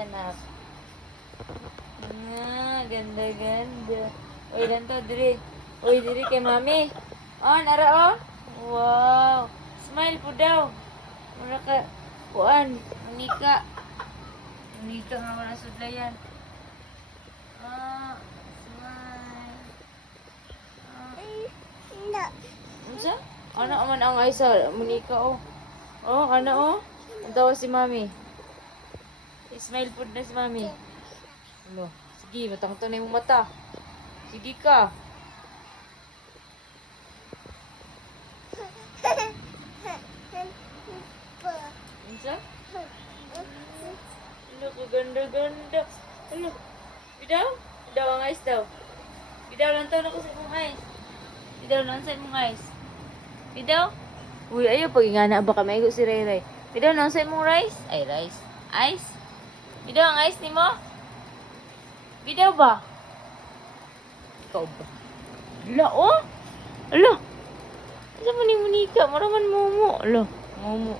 ganap. Ganda-ganda. Uy, ganito, diri. Uy, diri kay mami. Oh, nara, oh. Wow. Smile po daw. Mura ka, kuan, manika. Manika nga wala sudlayan. Ah, smile. Unsa? Ano man ang ay sa manika, oh. Oh, ano, oh. Ang tawa si mami. Smile po na si mami. Ano? Sige, matangto na yung mata. Sige ka. Unsa? Ano ka ganda-ganda. Ano? Bidaw? Bidaw ang ice daw. Bidaw lang tayo na kasi mong ice. Bidaw lang sa mong ice. Bidaw? Uy, ayaw pag ingana baka maigo si Ray Ray. Bidaw lang sa mong rice? Ay, rice. Ice? Bidaw ang ice ni mo? Bidaw ba? Ikaw ba? Ala, oh? Ala. Sa maning manika, maraman momo. Ala, momo.